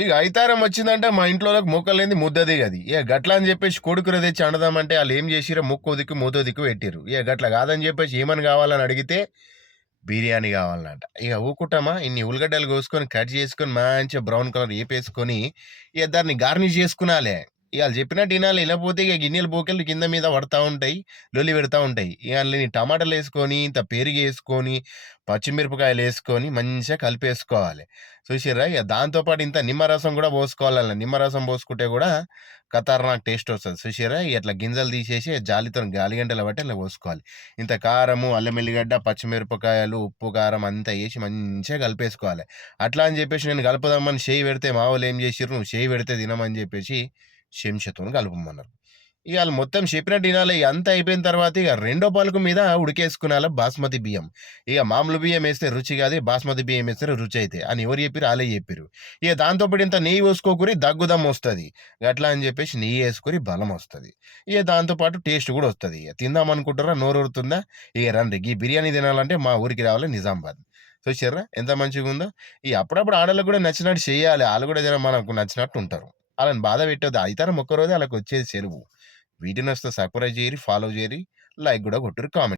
ఇక అయితారం వచ్చిందంటే మా ఇంట్లోకి ముక్కలేంది ముద్ద దిగది. ఇక గట్లా అని చెప్పేసి కొడుకుర తెచ్చి వండుదామంటే వాళ్ళు ఏం చేసిరో ముక్కో దిక్కు మూతో దిక్కు పెట్టిర్రు. ఇక గట్ల కాదని చెప్పేసి ఏమని కావాలని అడిగితే బిర్యానీ కావాలన్నట. ఇక ఊకుంటామా ఇన్ని ఉల్లిగడ్డలు కోసుకొని కట్ చేసుకొని మంచిగా బ్రౌన్ కలర్ ఏపేసుకొని ఇక దాన్ని గార్నిష్ చేసుకునాలే. ఇక వాళ్ళు చెప్పినట్టు వినాలి. లేకపోతే ఇక గిన్నెలు పోకెళ్ళి కింద మీద పడతా ఉంటాయి, లొల్లి పెడతా ఉంటాయి. ఇక అందులో టమాటాలు వేసుకొని ఇంత పెరుగు వేసుకొని పచ్చిమిరపకాయలు వేసుకొని మంచిగా కలిపేసుకోవాలి. చూసిర్రా? ఇక దాంతోపాటు ఇంత నిమ్మరసం కూడా పోసుకోవాలి. నిమ్మరసం పోసుకుంటే కూడా ఖతర్నాక్ టేస్ట్ వస్తుంది. చూసిర్రా? ఇట్లా గింజలు తీసేసి జాలితో గాలిగంటలు బట్టి అట్లా పోసుకోవాలి. ఇంత కారము, అల్లం ఎల్లిగడ్డ, పచ్చిమిరపకాయలు, ఉప్పు, కారం అంతా వేసి మంచిగా కలిపేసుకోవాలి. అట్లా అని చెప్పేసి నేను కలుపుదామని చేయి పెడితే మా వాళ్ళు ఏం చేసిర్రు, నువ్వు చేయి పెడితే తినమని చెప్పేసి చెంచాతోని కలుపమన్నారు. ఇక వాళ్ళు మొత్తం చెప్పినట్టు వినాలి. ఇక అంతా అయిపోయిన తర్వాత ఇక రెండో పలుకు మీద ఉడికేసుకునాలి బాస్మతి బియ్యం. ఇక మామూలు బియ్యం వేస్తే రుచి కాదు, బాస్మతి బియ్యం వేస్తే రుచి అయితే అని ఎవరు చెప్పారు? వాళ్ళే చెప్పారు. ఇక దాంతోపాటు ఇంత నెయ్యి వేసుకోకూరి దగ్గుదమ్ వస్తుంది. అట్లా అని చెప్పేసి నెయ్యి వేసుకొని బలం వస్తుంది. ఇక దాంతోపాటు టేస్ట్ కూడా వస్తుంది. ఇక తిందాం అనుకుంటారా? నోరు ఊరుతుందా? ఇక రండి ఈ బిర్యానీ తినాలంటే మా ఊరికి రావాలి నిజామాబాద్. చూసారా ఎంత మంచిగా ఉందో? ఈ అప్పుడప్పుడు ఆడలకు కూడా నచ్చినట్టు చేయాలి. వాళ్ళు కూడా జర మనకు నచ్చినట్టు ఉంటారు. వాళ్ళని బాధ పెట్టొద్దు. అయితారం ఒక్కరోజే వాళ్ళకి వచ్చేది సెలవు. వీడియో నచ్చితే సబ్స్క్రైబ్ చేయరి, ఫాలో చేయరి, లైక్ కూడా కొట్టుర్రి, కామెంట్